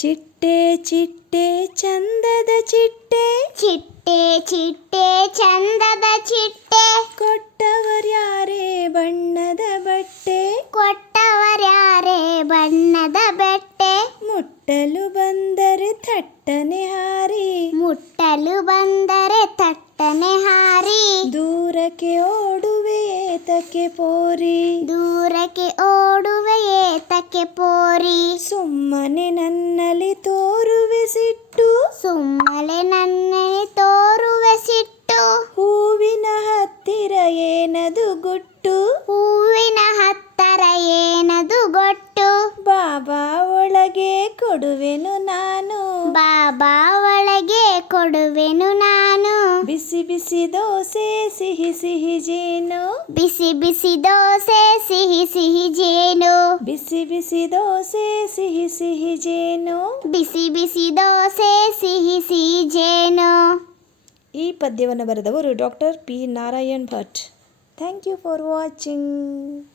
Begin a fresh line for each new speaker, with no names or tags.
ಚಿಟ್ಟೆ ಚಿಟ್ಟೆ ಚಂದದ ಚಿಟ್ಟೆ.
ಚಿಟ್ಟೆ ಚಿಟ್ಟೆ ಚಂದದ ಚಿಟ್ಟೆ.
ಕೊಟ್ಟವರ್ಯಾರೇ ಬಣ್ಣದ ಬಟ್ಟೆ.
ಕೊಟ್ಟವರ್ಯಾರೇ ಬಣ್ಣದ ಬೆಟ್ಟೆ.
ಮುಟ್ಟಲು ಬಂದರೆ ಥಟ್ಟನೆ ಹಾರಿ.
ಮುಟ್ಟಲು ಬಂದರೆ ತಟ್ಟನೆ ಹಾರಿ.
ದೂರಕ್ಕೆ ಓಡುವೆ ಏತಕ್ಕೆ ಪೋರಿ.
ದೂರಕ್ಕೆ ಓಡುವೆ ಏತಕ್ಕೆ ಪೋರಿ.
ಸುಮ್ಮನೆ ತೋರುವೆ ಸಿಟ್ಟು
ಸುಮ್ಮನೆ ನನ್ನೇ ತೋರುವೆ ಸಿಟ್ಟು
ಹೂವಿನ ಹತ್ತಿರ ಏನದು ಗುಟ್ಟು?
ಹೂವಿನ ಹತ್ತರ ಏನದು ಗೊಟ್ಟು?
ಬಾಬಾ ಒಳಗೆ ಕೊಡುವೆನು ನಾನು.
ಬಾಬಾ ಒಳಗೆ ಕೊಡುವೆನು ನಾನು.
ಬಿಸಿ ಬಿಸಿ ದೋಸೆ ಸಿಹಿ ಸಿಹಿ ಜೇನು.
ಬಿಸಿ ಬಿಸಿ ದೋಸೆ ಸಿಹಿ ಸಿಹಿ ಜೇನು.
ಬಿಸಿ ಬಿಸಿ ದೋಸೆ ಸಿಹಿ ಸಿಹಿ ಜೇನು.
ಬಿಸಿ ಬಿಸಿ ದೋಸೆ ಸಿಹಿ ಸಿಹಿ ಜೇನು.
ಈ ಪದ್ಯವನ್ನು ಬರೆದವರು doctor P Narayan Bhat. Thank you for watching.